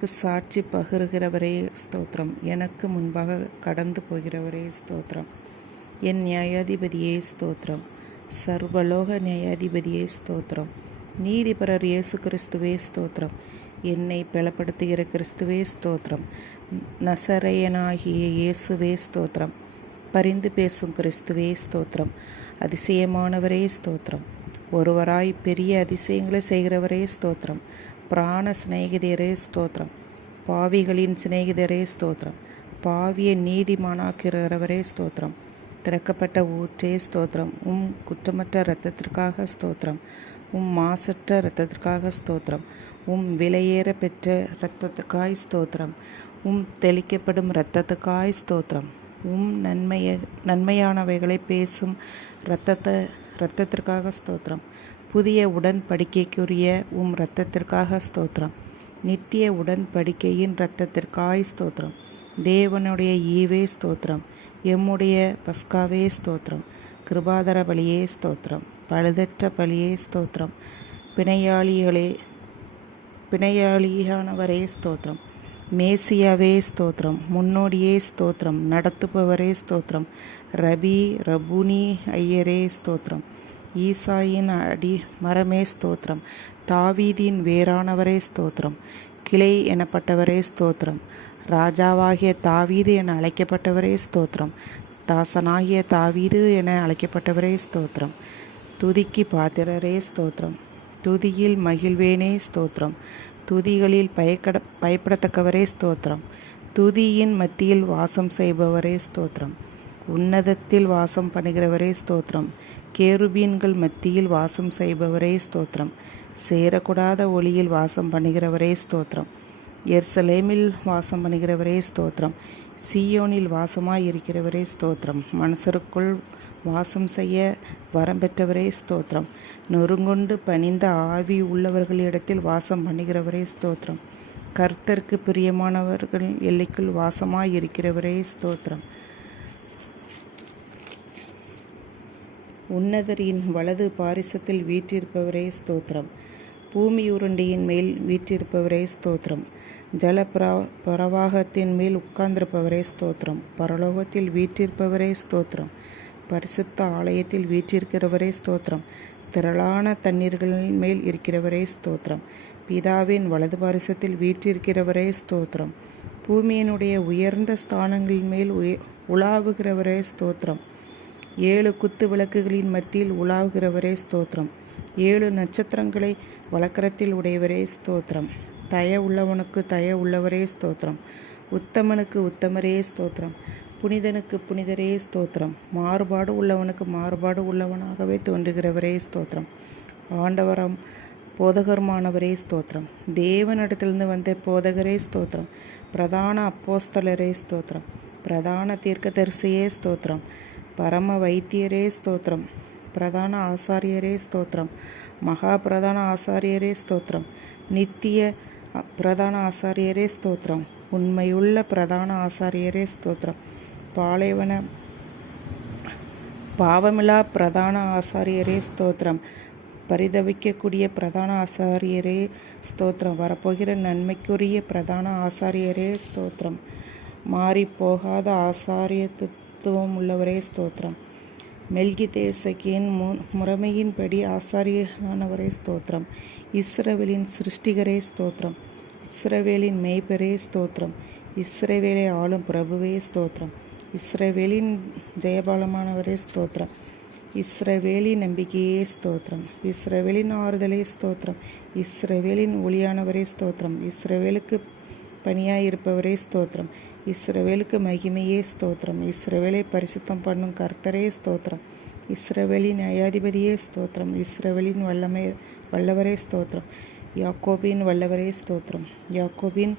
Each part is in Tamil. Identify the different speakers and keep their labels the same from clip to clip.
Speaker 1: எனக்கு சாட்சி பகிர்கிறவரே ஸ்தோத்திரம். எனக்கு முன்பாக கடந்து போகிறவரே ஸ்தோத்திரம். என் நியாயாதிபதியே ஸ்தோத்திரம். சர்வலோக நியாயாதிபதியே ஸ்தோத்திரம். நீதிபரர் இயேசு கிறிஸ்துவே ஸ்தோத்திரம். என்னை பலப்படுத்துகிற கிறிஸ்துவே ஸ்தோத்திரம். நசரையனாகிய இயேசுவே ஸ்தோத்திரம். பரிந்து பேசும் கிறிஸ்துவே ஸ்தோத்திரம். அதிசயமானவரே ஸ்தோத்திரம். ஒருவராய் பெரிய அதிசயங்களை செய்கிறவரே ஸ்தோத்திரம். பிராண சிநேகிதரே ஸ்தோத்திரம். பாவிகளின் சிநேகிதரே ஸ்தோத்திரம். பாவிய நீதிமானாக்கிறவரே ஸ்தோத்திரம். திறக்கப்பட்ட ஊற்றே ஸ்தோத்திரம். உம் குற்றமற்ற இரத்தத்திற்காக ஸ்தோத்திரம். உம் மாசற்ற இரத்தத்திற்காக ஸ்தோத்திரம். உம் விலையேற பெற்ற இரத்தத்துக்காய் ஸ்தோத்திரம். உம் தெளிக்கப்படும் இரத்தத்துக்காய் ஸ்தோத்திரம். உம் நன்மைய நன்மையானவைகளை பேசும் இரத்தத்தை இரத்தத்திற்காக ஸ்தோத்திரம். புதிய உடன்படிக்கைக்குரிய உம் இரத்தத்திற்காக ஸ்தோத்திரம். நித்திய உடன்படிக்கையின் இரத்தத்திற்காய் ஸ்தோத்திரம். தேவனுடைய ஈவே ஸ்தோத்திரம். எம்முடைய பஸ்காவே ஸ்தோத்திரம். கிருபாதர பலியே ஸ்தோத்திரம். பழுதற்ற பலியே ஸ்தோத்திரம். பிணையாளிகளே பிணையாளியானவரே ஸ்தோத்திரம். மேசியாவே ஸ்தோத்திரம். முன்னோடியே ஸ்தோத்திரம். நடத்துபவரே ஸ்தோத்திரம். ரபி ரபுனி ஐயரே ஸ்தோத்திரம். ஈசாயின் அடி மரமே ஸ்தோத்திரம். தாவீதின் வேறானவரே ஸ்தோத்திரம். கிளை எனப்பட்டவரே ஸ்தோத்திரம். ராஜாவாகிய தாவீது என அழைக்கப்பட்டவரே ஸ்தோத்திரம். தாசனாகிய தாவீது என அழைக்கப்பட்டவரே ஸ்தோத்திரம். துதிக்கு பாத்திரரே ஸ்தோத்திரம். துதியில் மகிழ்வேனே ஸ்தோத்திரம். துதிகளில் பயக்கட பயப்படத்தக்கவரே ஸ்தோத்திரம். துதியின் மத்தியில் வாசம் செய்பவரே ஸ்தோத்திரம். உன்னதத்தில் வாசம் பண்ணுகிறவரே ஸ்தோத்திரம். கேருபீன்கள் மத்தியில் வாசம் செய்பவரே ஸ்தோத்திரம். சேரக்கூடாத ஒளியில் வாசம் பண்ணுகிறவரே ஸ்தோத்திரம். எர்சலேமில் வாசம் பண்ணுகிறவரே ஸ்தோத்திரம். சியோனில் வாசமாய் இருக்கிறவரே ஸ்தோத்திரம். மனசருக்குள் வாசம் செய்ய வரம் பெற்றவரே ஸ்தோத்திரம். நொறுங்கொண்டு பணிந்த ஆவி உள்ளவர்களிடத்தில் வாசம் பண்ணுகிறவரே ஸ்தோத்திரம். கர்த்தருக்கு பிரியமானவர்கள் எல்லைக்குள் வாசமாய் இருக்கிறவரே ஸ்தோத்திரம். உன்னதரின் வலது பாரிசத்தில் வீற்றிருப்பவரே ஸ்தோத்திரம். பூமி உருண்டையின் மேல் வீற்றிருப்பவரே ஸ்தோத்திரம். ஜல பிரா பிரவாகத்தின் மேல் உட்கார்ந்திருப்பவரே ஸ்தோத்திரம். பரலோகத்தில் வீற்றிருப்பவரே ஸ்தோத்திரம். பரிசுத்த ஆலயத்தில் வீற்றிருக்கிறவரே ஸ்தோத்திரம். திரளான தண்ணீர்களின் மேல் இருக்கிறவரே ஸ்தோத்திரம். பிதாவின் வலது பாரிசத்தில் வீற்றிருக்கிறவரே ஸ்தோத்திரம். பூமியினுடைய உயர்ந்த ஸ்தானங்களின் மேல் உய உலாவுகிறவரே ஸ்தோத்திரம். ஏழு குத்து விளக்குகளின் மத்தியில் உலாவுகிறவரே ஸ்தோத்திரம். ஏழு நட்சத்திரங்களை வழக்கரத்தில் உடையவரே ஸ்தோத்திரம். தய உள்ளவனுக்கு தய உள்ளவரே ஸ்தோத்திரம். உத்தமனுக்கு உத்தமரே ஸ்தோத்திரம். புனிதனுக்கு புனிதரே ஸ்தோத்திரம். மாறுபாடு உள்ளவனுக்கு மாறுபாடு உள்ளவனாகவே தோன்றுகிறவரே ஸ்தோத்திரம். ஆண்டவரம் போதகருமானவரே ஸ்தோத்திரம். தேவனிடத்திலிருந்து வந்த போதகரே ஸ்தோத்திரம். பிரதான அப்போஸ்தலரே ஸ்தோத்திரம். பிரதான தீர்க்கதரிசியே ஸ்தோத்திரம். பரம வைத்தியரே ஸ்தோத்திரம். பிரதான ஆசாரியரே ஸ்தோத்திரம். மகா பிரதான ஆசாரியரே ஸ்தோத்திரம். நித்திய பிரதான ஆசாரியரே ஸ்தோத்திரம். உண்மையுள்ள பிரதான ஆசாரியரே ஸ்தோத்திரம். பாலைவன பாவமிலா பிரதான ஆசாரியரே ஸ்தோத்திரம். பரிதவிக்கக்கூடிய பிரதான ஆசாரியரே ஸ்தோத்திரம். வரப்போகிற நன்மைக்குரிய பிரதான ஆசாரியரே ஸ்தோத்திரம். மாறி மகத்துவம் உள்ளவரே ஸ்தோத்திரம். மெல்கி தேசக்கின் மு முறைமையின்படி ஆசாரியானவரே ஸ்தோத்திரம். இஸ்ரவேலின் சிருஷ்டிகரே ஸ்தோத்திரம். இஸ்ரவேலின் மெய்ப்பரே ஸ்தோத்திரம். இஸ்ரவேலை ஆளும் பிரபுவே ஸ்தோத்திரம். இஸ்ரவேலின் ஜெயபாலமானவரே ஸ்தோத்திரம். இஸ்ரவேலின் நம்பிக்கையே ஸ்தோத்திரம். இஸ்ரவேலின் ஆறுதலே ஸ்தோத்திரம். இஸ்ரவேலின் ஒளியானவரே ஸ்தோத்திரம். இஸ்ரவேலுக்கு பணியாயிருப்பவரே ஸ்தோத்திரம். இஸ்ரவேலுக்கு மகிமையே ஸ்தோத்திரம். இஸ்ரவேலை பரிசுத்தம் பண்ணும் கர்த்தரே ஸ்தோத்திரம். இஸ்ரவேலின் நியாயாதிபதியே ஸ்தோத்திரம். இஸ்ரவேலின் வல்லமை வல்லவரே ஸ்தோத்திரம். யாக்கோபின் வல்லவரே ஸ்தோத்திரம். யாக்கோபின்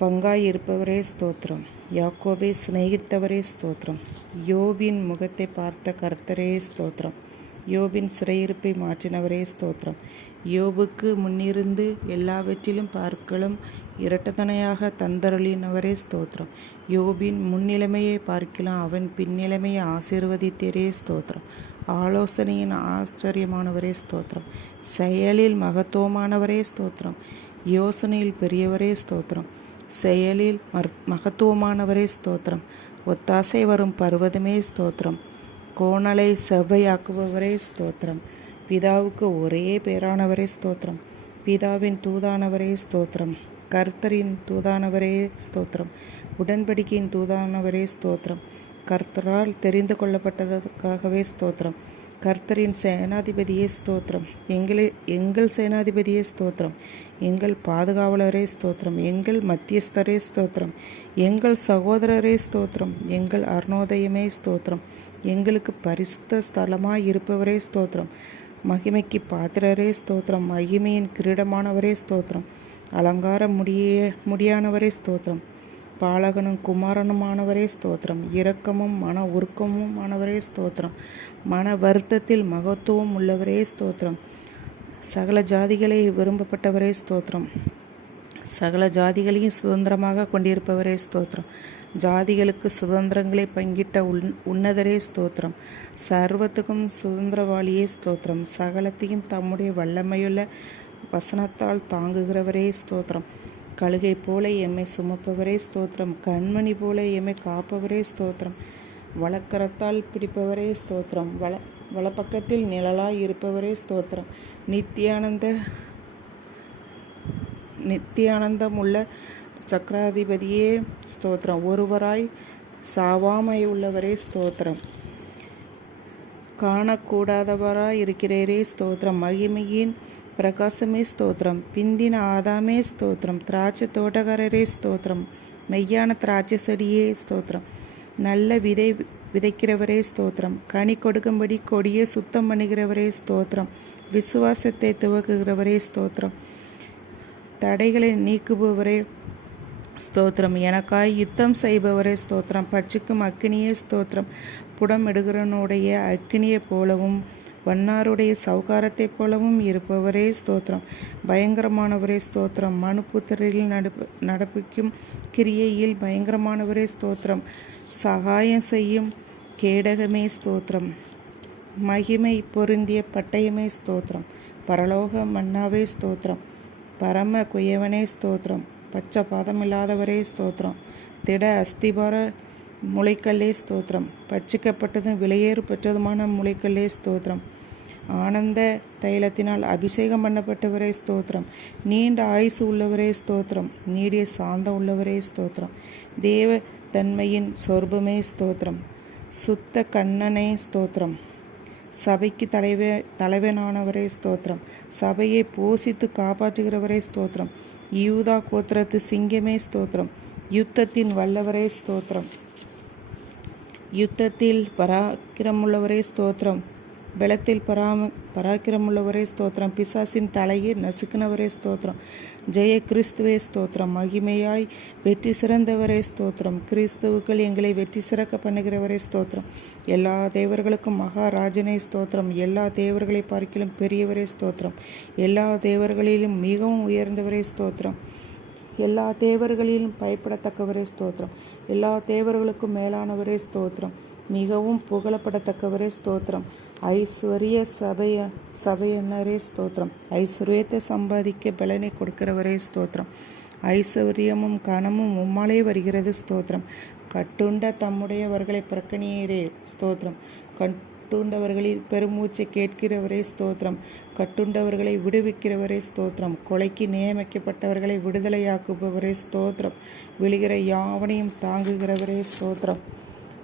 Speaker 1: பங்காய் இருப்பவரே ஸ்தோத்திரம். யாக்கோபை சிநேகித்தவரே ஸ்தோத்திரம். யோபின் முகத்தை பார்த்த கர்த்தரே ஸ்தோத்திரம். யோபின் சிறையிருப்பை மாற்றினவரே ஸ்தோத்திரம். யோபுக்கு முன்னிருந்து எல்லாவற்றிலும் பார்க்கலும் இரட்டத்தனையாக தந்தருளினவரே ஸ்தோத்திரம். யோபின் முன்னிலைமையை பார்க்கலாம் அவன் பின்னிலைமையை ஆசீர்வதித்தரே ஸ்தோத்திரம். ஆலோசனையின் ஆச்சரியமானவரே ஸ்தோத்திரம். செயலில் மகத்துவமானவரே ஸ்தோத்திரம். யோசனையில் பெரியவரே ஸ்தோத்திரம். செயலில் மர் மகத்துவமானவரே ஸ்தோத்திரம். ஒத்தாசை வரும் பர்வதமே ஸ்தோத்திரம். கோணலை செவ்வையாக்குபவரே ஸ்தோத்திரம். பிதாவுக்கு ஒரே பேரானவரே ஸ்தோத்திரம். பிதாவின் தூதானவரே ஸ்தோத்திரம். கர்த்தரின் தூதானவரே ஸ்தோத்திரம். உடன்படிக்கையின் தூதானவரே ஸ்தோத்திரம். கர்த்தரால் தெரிந்து கொள்ளப்பட்டதற்காகவே ஸ்தோத்திரம். கர்த்தரின் சேனாதிபதியே ஸ்தோத்திரம். எங்களே எங்கள் சேனாதிபதியே ஸ்தோத்திரம். எங்கள் பாதுகாவலரே ஸ்தோத்திரம். எங்கள் மத்தியஸ்தரே ஸ்தோத்திரம். எங்கள் சகோதரரே ஸ்தோத்திரம். எங்கள் அருணோதயமே ஸ்தோத்திரம். எங்களுக்கு பரிசுத்த ஸ்தலமாய் இருப்பவரே ஸ்தோத்திரம். மகிமைக்கு பாத்திரரே ஸ்தோத்திரம். மகிமையின் கிரீடமானவரே ஸ்தோத்திரம். அலங்கார முடிய முடியானவரே ஸ்தோத்திரம். பாலகனும் குமாரனுமானவரே ஸ்தோத்திரம். இரக்கமும் மன உருக்கமும் ஆனவரே ஸ்தோத்திரம். மன வருத்தத்தில் மகத்துவம் உள்ளவரே ஸ்தோத்திரம். சகல ஜாதிகளை விரும்பப்பட்டவரே ஸ்தோத்திரம். சகல ஜாதிகளையும் சுதந்திரமாக கொண்டிருப்பவரே ஸ்தோத்திரம். ஜாதிகளுக்கு சுதந்திரங்களை பங்கிட்ட உன் உன்னதரே ஸ்தோத்திரம். சர்வத்துக்கும் சுதந்திரவாளியே ஸ்தோத்திரம். சகலத்தையும் தம்முடைய வல்லமையுள்ள வசனத்தால் தாங்குகிறவரே ஸ்தோத்திரம். கழுகை போல எம்மை சுமப்பவரே ஸ்தோத்திரம். கண்மணி போல எம்மை காப்பவரே ஸ்தோத்திரம். வழக்கரத்தால் பிடிப்பவரே ஸ்தோத்திரம். வள வலப்பக்கத்தில் நிழலாய் இருப்பவரே ஸ்தோத்திரம். நித்தியானந்த நித்தியானந்தம் உள்ள சக்கராதிபதியே ஸ்தோத்திரம். ஒருவராய் சாவாமை உள்ளவரே ஸ்தோத்திரம். காணக்கூடாதவராய் இருக்கிறேரே ஸ்தோத்திரம். மகிமையின் பிரகாசமே ஸ்தோத்திரம். பிந்தின ஆதாமே ஸ்தோத்திரம். திராட்சை தோட்டக்காரரே ஸ்தோத்திரம். மெய்யான திராட்சை செடியே ஸ்தோத்திரம். நல்ல விதை விதைக்கிறவரே ஸ்தோத்திரம். கனி கொடுக்கும்படி கொடியை சுத்தம் பண்ணுகிறவரே ஸ்தோத்திரம். விசுவாசத்தை துவக்குகிறவரே ஸ்தோத்திரம். தடைகளை நீக்குபவரே ஸ்தோத்திரம். எனக்காய் யுத்தம் செய்பவரே ஸ்தோத்திரம். பட்சிக்கும் அக்கினியே ஸ்தோத்திரம். புடமிடுகிறனுடைய அக்னியைப் அக்கினியை போலவும் வண்ணாருடைய சௌகாரத்தைப் போலவும் இருப்பவரே ஸ்தோத்திரம். பயங்கரமானவரே ஸ்தோத்திரம். மனுபுத்திரில் நடப்பு நடப்பிக்கும் கிரியையில் பயங்கரமானவரே ஸ்தோத்திரம். சகாயம் செய்யும் கேடகமே ஸ்தோத்திரம். மகிமை பொருந்திய பட்டயமே ஸ்தோத்திரம். பரலோக மன்னாவே ஸ்தோத்திரம். பரம குயவனே ஸ்தோத்திரம். பச்சை பாதமில்லாதவரே ஸ்தோத்திரம். திட அஸ்திபார முளைக்கல்லே ஸ்தோத்திரம். பட்சிக்கப்பட்டதும் விலையேறு பெற்றதுமான முளைக்கல்லே ஸ்தோத்திரம். ஆனந்த தைலத்தினால் அபிஷேகம் பண்ணப்பட்டவரே ஸ்தோத்திரம். நீண்ட ஆயுசு உள்ளவரே ஸ்தோத்திரம். நீடிய சாந்தம் உள்ளவரே ஸ்தோத்திரம். தேவ தன்மையின் சொர்பமே ஸ்தோத்திரம். சுத்த கண்ணனே ஸ்தோத்திரம். சபைக்கு தலைவ தலைவனானவரே ஸ்தோத்திரம். சபையை போஷித்து காப்பாற்றுகிறவரே ஸ்தோத்திரம். யூதா கோத்திரத்து சிங்கமே ஸ்தோத்திரம். யுத்தத்தின் வல்லவரே ஸ்தோத்திரம். யுத்தத்தில் பராக்கிரமுள்ளவரே ஸ்தோத்திரம். பலத்தில் பராம பராக்கிரமுள்ளவரே ஸ்தோத்திரம். பிசாசின் தலையை நசுக்கினவரே ஸ்தோத்திரம். ஜெய கிறிஸ்துவே ஸ்தோத்திரம். மகிமையாய் வெற்றி சிறந்தவரே ஸ்தோத்திரம். கிறிஸ்துவுக்கள் எங்களை வெற்றி சிறக்க பண்ணுகிறவரே ஸ்தோத்திரம். எல்லா தேவர்களுக்கும் மகாராஜனே ஸ்தோத்திரம். எல்லா தேவர்களை பார்க்கிலும் பெரியவரே ஸ்தோத்திரம். எல்லா தேவர்களிலும் மிகவும் உயர்ந்தவரே ஸ்தோத்திரம். எல்லா தேவர்களிலும் பயப்படத்தக்கவரே ஸ்தோத்திரம். எல்லா தேவர்களுக்கும் மேலானவரே ஸ்தோத்திரம். மிகவும் புகழப்படத்தக்கவரே ஸ்தோத்திரம். ஐஸ்வர்ய சபைய சபையனரே ஸ்தோத்திரம். ஐஸ்வர்யத்தை சம்பாதிக்க பலனை கொடுக்கிறவரே ஸ்தோத்திரம். ஐஸ்வர்யமும் கனமும் உம்மாலே வருகிறது ஸ்தோத்திரம். கட்டுண்ட தம்முடையவர்களை பிரக்கணியரே ஸ்தோத்திரம். கட்டுண்டவர்களில் பெருமூச்சை கேட்கிறவரே ஸ்தோத்திரம். கட்டுண்டவர்களை விடுவிக்கிறவரே ஸ்தோத்திரம். கொலைக்கு நியமிக்கப்பட்டவர்களை விடுதலையாக்குபவரே ஸ்தோத்திரம். விழுகிற யாவனையும் தாங்குகிறவரே ஸ்தோத்திரம்.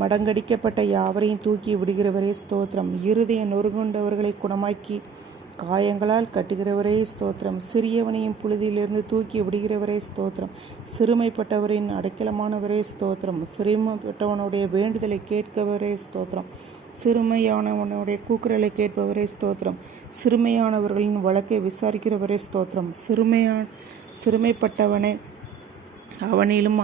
Speaker 1: மடங்கடிக்கப்பட்ட யாவரையும் தூக்கி விடுகிறவரே ஸ்தோத்திரம். இருதய நொறுகொண்டவர்களை குணமாக்கி காயங்களால் கட்டுகிறவரே ஸ்தோத்திரம். சிறியவனையும் புழுதியிலிருந்து தூக்கி விடுகிறவரே ஸ்தோத்திரம். சிறுமைப்பட்டவரின் அடைக்கலமானவரே ஸ்தோத்திரம். சிறுமைப்பட்டவனுடைய வேண்டுதலை கேட்கவரே ஸ்தோத்திரம். சிறுமையானவனுடைய கூக்குரலை கேட்பவரே ஸ்தோத்திரம். சிறுமையானவர்களின் வழக்கை விசாரிக்கிறவரே ஸ்தோத்திரம். சிறுமையான சிறுமைப்பட்டவனை அவனிலும்?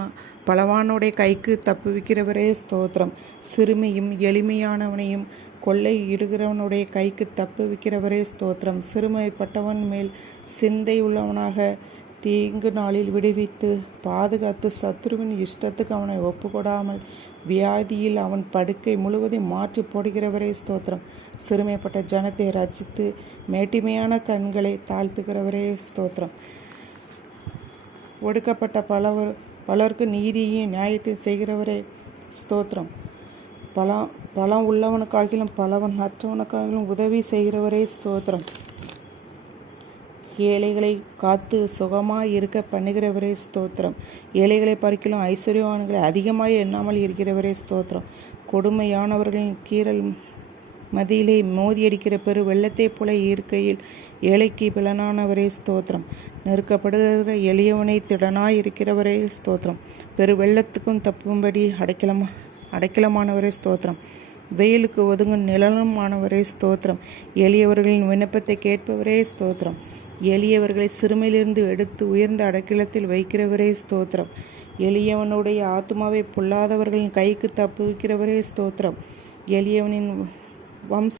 Speaker 1: பலவானுடைய கைக்கு தப்புவிக்கிறவரே ஸ்தோத்திரம். சிறுமியும் எளிமையானவனையும் கொள்ளை இடுகிறவனுடைய கைக்கு தப்புவிக்கிறவரே ஸ்தோத்திரம். சிறுமைப்பட்டவன் மேல் சிந்தை உள்ளவனாக தீங்கு நாளில் விடுவித்து பாதுகாத்து சத்ருவின் இஷ்டத்துக்கு அவனை ஒப்புக்கொடாமல் வியாதியில் அவன் படுக்கை முழுவதும் மாற்றி போடுகிறவரே ஸ்தோத்திரம். சிறுமைப்பட்ட ஜனத்தை ரச்சித்து மேட்டிமையான கண்களை தாழ்த்துகிறவரே ஸ்தோத்திரம். ஒடுக்கப்பட்ட பலவர் பலருக்கு நீதியையும் நியாயத்தையும் செய்கிறவரே ஸ்தோத்திரம். பலம் பலம் உள்ளவனுக்காகிலும் பலவன் மற்றவனுக்காகிலும் உதவி செய்கிறவரே ஸ்தோத்திரம். ஏழைகளை காத்து சுகமாக இருக்க பண்ணுகிறவரே ஸ்தோத்திரம். ஏழைகளை பறிக்கலும் ஐஸ்வர்யவான்களை அதிகமாக எண்ணாமல் இருக்கிறவரே ஸ்தோத்திரம். கொடுமையானவர்களின் கீறல் மதியிலே மோதியடிக்கிற பெரு வெள்ளத்தைப் போல இருக்கையில் ஏழைக்கு பிளனானவரே ஸ்தோத்திரம். நெருக்கப்படுகிற எளியவனை திடனாய் இருக்கிறவரே ஸ்தோத்திரம். பெரு வெள்ளத்துக்கும் தப்பும்படி அடைக்கலம் அடைக்கலமானவரே ஸ்தோத்திரம். வெயிலுக்கு ஒதுங்கும் நிழலுமானவரே ஸ்தோத்திரம். எளியவர்களின் விண்ணப்பத்தை கேட்பவரே ஸ்தோத்திரம். எளியவர்களை சிறுமையிலிருந்து எடுத்து உயர்ந்த அடைக்கலத்தில் வைக்கிறவரே ஸ்தோத்திரம். எளியவனுடைய ஆத்மாவை பொல்லாதவர்களின் கைக்கு தப்புவிக்கிறவரே ஸ்தோத்திரம். எளியவனின் வம்ச